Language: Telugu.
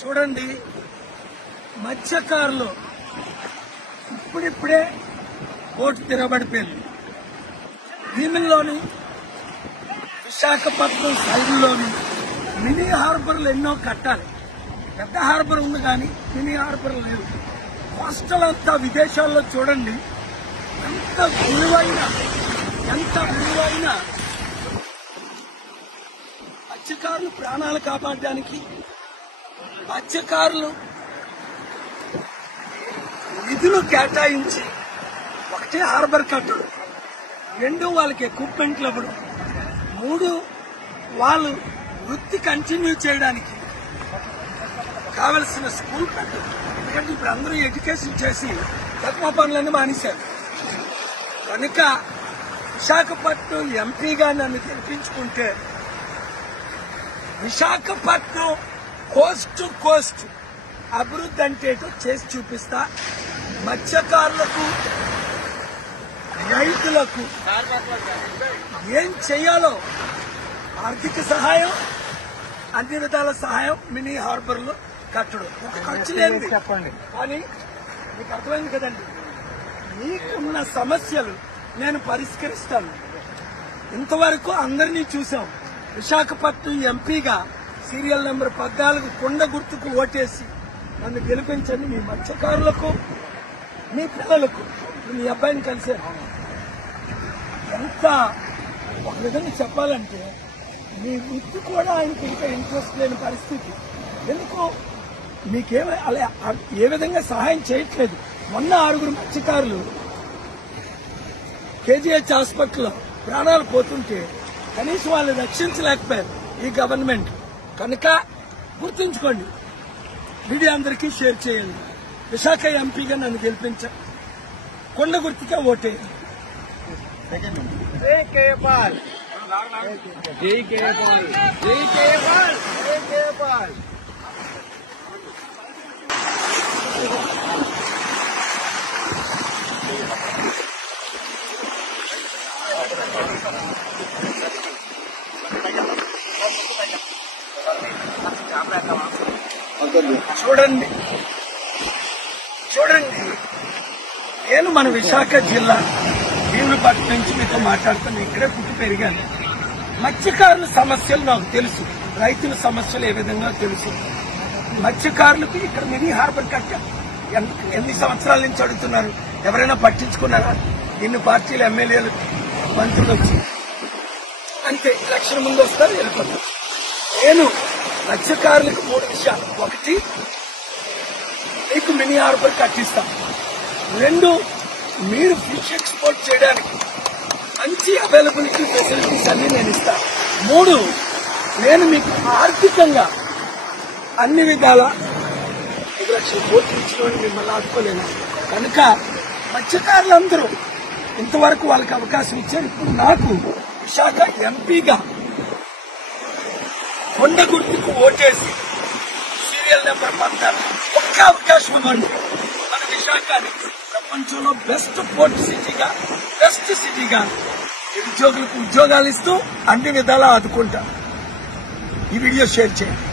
చూడండి, మత్స్యకారులు ఇప్పుడిప్పుడే బోటు తిరగబడిపోయింది. భీమిల్లోని విశాఖపట్నం సైడ్లోని మినీ హార్బర్లు ఎన్నో కట్టాలి. పెద్ద హార్బర్ ఉంది కానీ మినీ హార్బర్ లేదు. కోస్టల్ అంతా విదేశాల్లో చూడండి ఎంత విలువైన మత్స్యకారులు ప్రాణాలు కాపాడడానికి మత్స్యకారులు నిధులు కేటాయించి ఒకటే హార్బర్ కట్టడం, 2 వాళ్ళకి ఎక్విప్మెంట్లు ఇవ్వడం, 3 వాళ్ళు వృత్తి కంటిన్యూ చేయడానికి కావలసిన స్కూల్ పెట్టడం. ఎందుకంటే ఇప్పుడు అందరూ ఎడ్యుకేషన్ చేసి తక్కువ పనులన్నీ మానేశారు. కనుక విశాఖపట్నం ఎంపీగా నన్ను గెలిపించుకుంటే విశాఖపట్నం కోస్ట్ టు కోస్ట్ అభివృద్ధి అంటే చేసి చూపిస్తా. మత్స్యకారులకు, రైతులకు ఏం చేయాలో ఆర్థిక సహాయం, అన్ని విధాల సహాయం మినీ హార్బర్లో కట్టడం. ఒక ఖర్చు లేదు చెప్పండి, కానీ మీకు అర్థమైంది కదండి. మీకున్న సమస్యలు నేను పరిష్కరిస్తాను. ఇంతవరకు అందరినీ చూసాం. విశాఖపట్నం ఎంపీగా సీరియల్ నెంబర్ 14 కొండ గుర్తుకు ఓటేసి నన్ను గెలిపించండి. మీ మత్స్యకారులకు, మీ పిల్లలకు, మీ అబ్బాయిని కలిసారు. ఎంత ఒక విధంగా చెప్పాలంటే మీ వృత్తి కూడా ఆయనకి ఇంకా ఇంట్రెస్ట్ లేని పరిస్థితి. ఎందుకు మీకేమో అలా ఏ విధంగా సహాయం చేయట్లేదు. మొన్న 6 మత్స్యకారులు కేజీహెచ్ హాస్పిటల్లో ప్రాణాలు పోతుంటే కనీసం వాళ్ళు రక్షించలేకపోయారు ఈ గవర్నమెంట్. కనుక గుర్తుంచుకోండి, మీడియా అందరికీ షేర్ చేయండి. విశాఖ ఎంపీగా నన్ను గెలిపించారు, కొండ గుర్తుకే ఓటేయండి. జై కేపాల్, జై కేపాల్, జై కేపాల్, జై కేపాల్. చూడండి, నేను మన విశాఖ జిల్లా భీములపట్నం నుంచి మీతో మాట్లాడుతాను. ఇక్కడే పుట్టి పెరిగాను. మత్స్యకారుల సమస్యలు నాకు తెలుసు, రైతుల సమస్యలు ఏ విధంగా తెలుసు. మత్స్యకారులకు ఇక్కడ మినీ హార్బర్ కట్టారు. ఎన్ని సంవత్సరాల నుంచి అడుగుతున్నారు, ఎవరైనా పట్టించుకున్నారా? ఇన్ని పార్టీలు, ఎమ్మెల్యేలు, మంత్రులు వచ్చి అంతే ఎలక్షన్ ముందు వస్తారు, వెళ్ళిపోతారు. నేను మత్స్యకారులకు 3 విషయాలు. 1, మీకు మినీ హార్బర్ కట్టిస్తాం. 2, మీరు ఫిష్ ఎక్స్పోర్ట్ చేయడానికి మంచి అవైలబిలిటీ ఫెసిలిటీస్ అన్ని నేను ఇస్తాను. 3, నేను మీకు ఆర్థికంగా అన్ని విధాల 5 లక్షల కోట్లు ఇచ్చిన మిమ్మల్ని ఆదుకోలేను. కనుక మత్స్యకారులందరూ ఇంతవరకు వాళ్ళకి అవకాశం ఇచ్చారు. ఇప్పుడు నాకు విశాఖ ఎంపీగా కొండ గుర్తుకు ఓటేసి సీరియల్ నెంబర్ 14 ఒక్క అవకాశం ఇవ్వండి. మన విశాఖని ప్రపంచంలో బెస్ట్ పోర్ట్ సిటీగా, బెస్ట్ సిటీగా నిరుద్యోగులకు ఉద్యోగాలు ఇస్తూ అన్ని విధాలా ఆదుకుంటా. ఈ వీడియో షేర్ చేయండి.